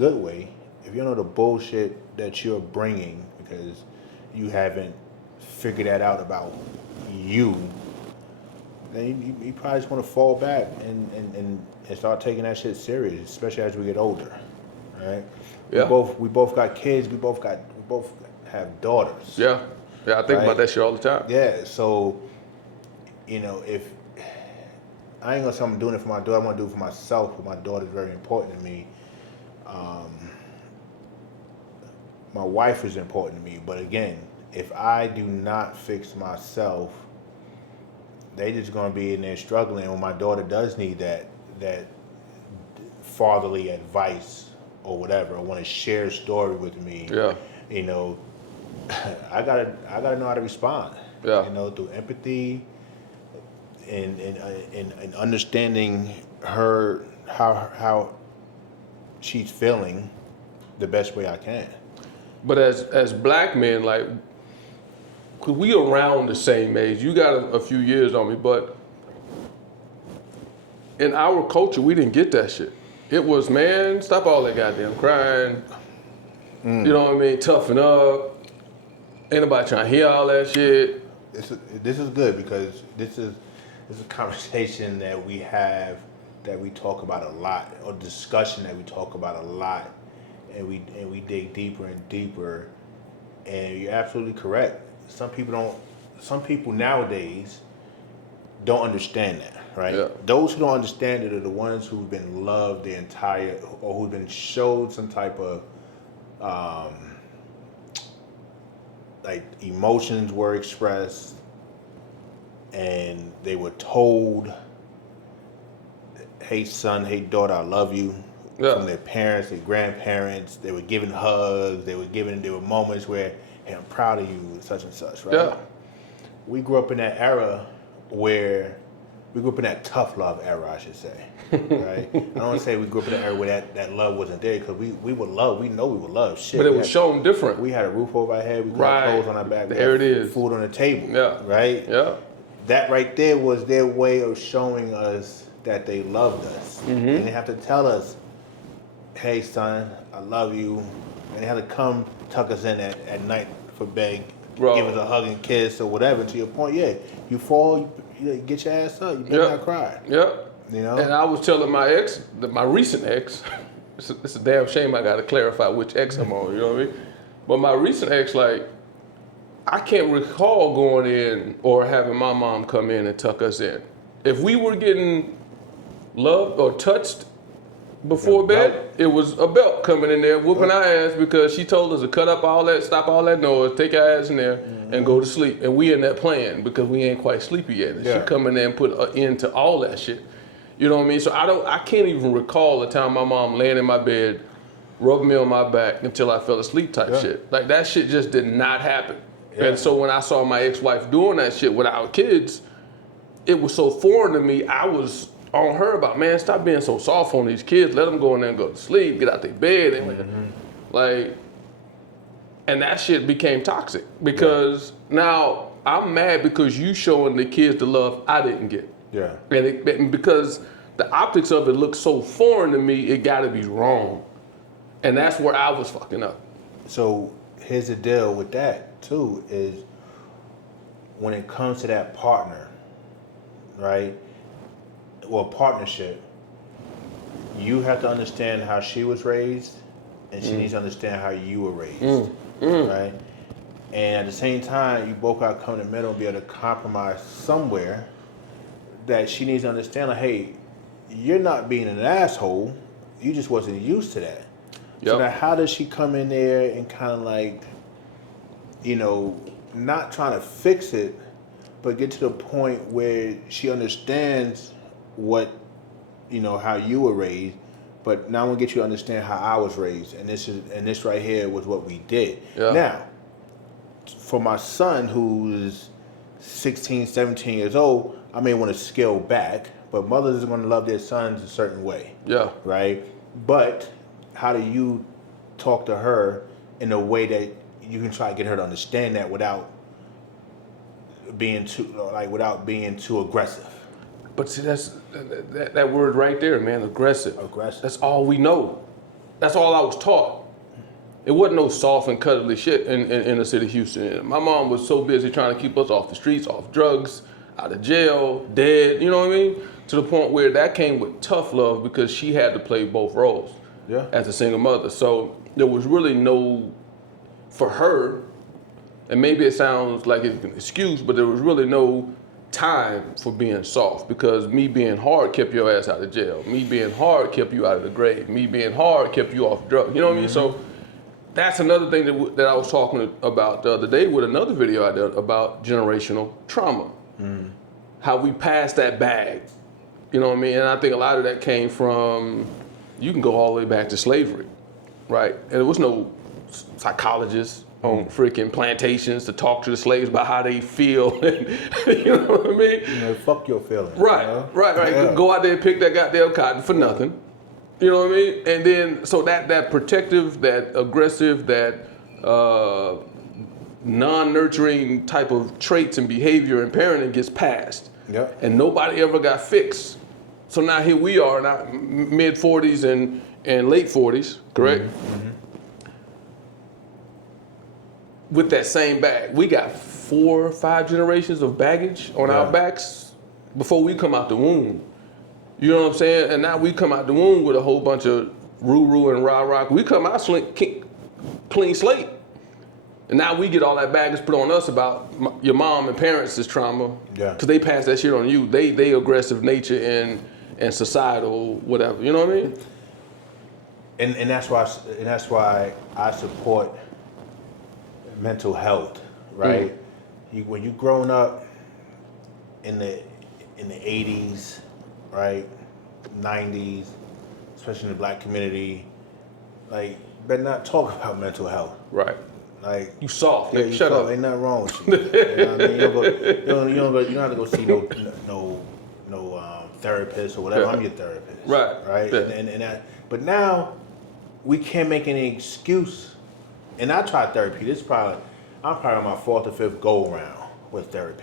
good way, if you know the bullshit that you're bringing because you haven't figured that out about you, then you probably just want to fall back and start taking that shit serious, especially as we get older, right? Yeah. We both got kids. We both have daughters. Yeah. Yeah, I think about that shit all the time. Yeah, so, if I ain't gonna say I'm doing it for my daughter, I'm gonna do it for myself, but my daughter's very important to me. My wife is important to me, but again, if I do not fix myself, they just gonna be in there struggling. When my daughter does need that fatherly advice or whatever, or want to share a story with me, I gotta know how to respond. Yeah. Through empathy and understanding her how she's feeling the best way I can. But as black men, like, cause we around the same age. You got a few years on me, but in our culture, we didn't get that shit. It was, man, stop all that goddamn crying. You know what I mean? Toughen up. Ain't nobody trying to hear all that shit. This is good because this is a conversation that we have, that we talk about a lot, or discussion that we talk about a lot, and we dig deeper and deeper. And you're absolutely correct. Some people nowadays don't understand that, right? Yeah. Those who don't understand it are the ones who've been loved or who've been showed some type of like emotions were expressed, and they were told, "Hey son, hey daughter, I love you," from their parents, their grandparents. They were given hugs. There were moments where, "Hey, I'm proud of you," such and such, right? Yeah. We grew up in that era where we grew up in that tough love era, I should say, right? I don't want to say we grew up in an era where that love wasn't there, because we were loved. We know we were loved. Shit, But it was shown different. We had a roof over our head. We had clothes on our back. There it is. Food on the table. Yeah. Right? Yeah. That right there was their way of showing us that they loved us. Mm-hmm. And they have to tell us, "Hey son, I love you." And they have to come tuck us in at night for bed, Bro. give us a hug and kiss or whatever. To your point, yeah, you fall, you get your ass up. You better not cry. Yeah. You know? And I was telling my ex, my recent ex, it's a damn shame I got to clarify which ex I'm on, you know what I mean? But my recent ex, like, I can't recall going in or having my mom come in and tuck us in. If we were getting loved or touched before bed, it was a belt coming in there whooping our ass, because she told us to cut up all that, stop all that noise, take our ass in there and go to sleep. And we in there playing because we ain't quite sleepy yet. And she come in there and put an end to all that shit. You know what I mean? So I can't even recall the time my mom laying in my bed, rubbing me on my back until I fell asleep type shit. Like, that shit just did not happen. Yeah. And so when I saw my ex-wife doing that shit with our kids, it was so foreign to me. I was on her about, man, stop being so soft on these kids. Let them go in there and go to sleep, get out their bed. And like, and that shit became toxic, because now I'm mad because you showing the kids the love I didn't get. Yeah. And because the optics of it looks so foreign to me, it gotta be wrong. And that's where I was fucking up. So here's the deal with that too, is when it comes to that partner, right? Well, partnership, you have to understand how she was raised, and she needs to understand how you were raised, right? And at the same time, you both got to come in the middle and be able to compromise somewhere, that she needs to understand, like, hey, you're not being an asshole, you just wasn't used to that. So now how does she come in there and kind of like, not trying to fix it, but get to the point where she understands what, how you were raised, but now I'm gonna get you to understand how I was raised, and this right here was what we did. Yeah. Now, for my son who's 16, 17 years old, I may want to scale back, but mothers are gonna love their sons a certain way. Yeah. Right? But how do you talk to her in a way that you can try to get her to understand that without being too aggressive? But see, that's that word right there, man, aggressive. That's all we know. that's all I was taught. It wasn't no soft and cuddly shit in the city of Houston. My mom was so busy trying to keep us off the streets, off drugs, out of jail, dead, you know what I mean? To the point where that came with tough love because she had to play both roles as a single mother. So there was really no, for her, and maybe it sounds like it's an excuse, but there was really no time for being soft because me being hard kept your ass out of jail. Me being hard kept you out of the grave. Me being hard kept you off drugs. You know what I mean? So that's another thing that I was talking about the other day with another video I did about generational trauma. How we pass that bag. You know what I mean? And I think a lot of that came from, you can go all the way back to slavery, right? And there was no psychologists on freaking plantations to talk to the slaves about how they feel. You know what I mean? You know, fuck your feelings. Right, you know? right. Yeah. Go out there and pick that goddamn cotton for nothing. You know what I mean? And then, so that protective, that aggressive, that non-nurturing type of traits and behavior and parenting gets passed. Yep. And nobody ever got fixed. So now here we are, now mid 40s and late 40s, correct? With that same bag. We got 4 or 5 generations of baggage on our backs before we come out the womb. You know what I'm saying? And now we come out the womb with a whole bunch of roo-roo and rah-rah. We come out clean slate. And now we get all that baggage put on us about your mom and parents' trauma. Yeah. Because they pass that shit on you. They aggressive nature and societal whatever. You know what I mean? And that's why I support mental health, right? When you grown up in the 80s, right, 90s, especially in the black community, like, better not talk about mental health. Right. Like, you soft. Yeah, you shut up. Ain't nothing wrong with you. You know what I mean? You don't have to go see no therapist or whatever. I'm your therapist. Right. Yeah. And that, but now we can't make any excuse. And I tried therapy. I'm probably on my 4th or 5th go around with therapy.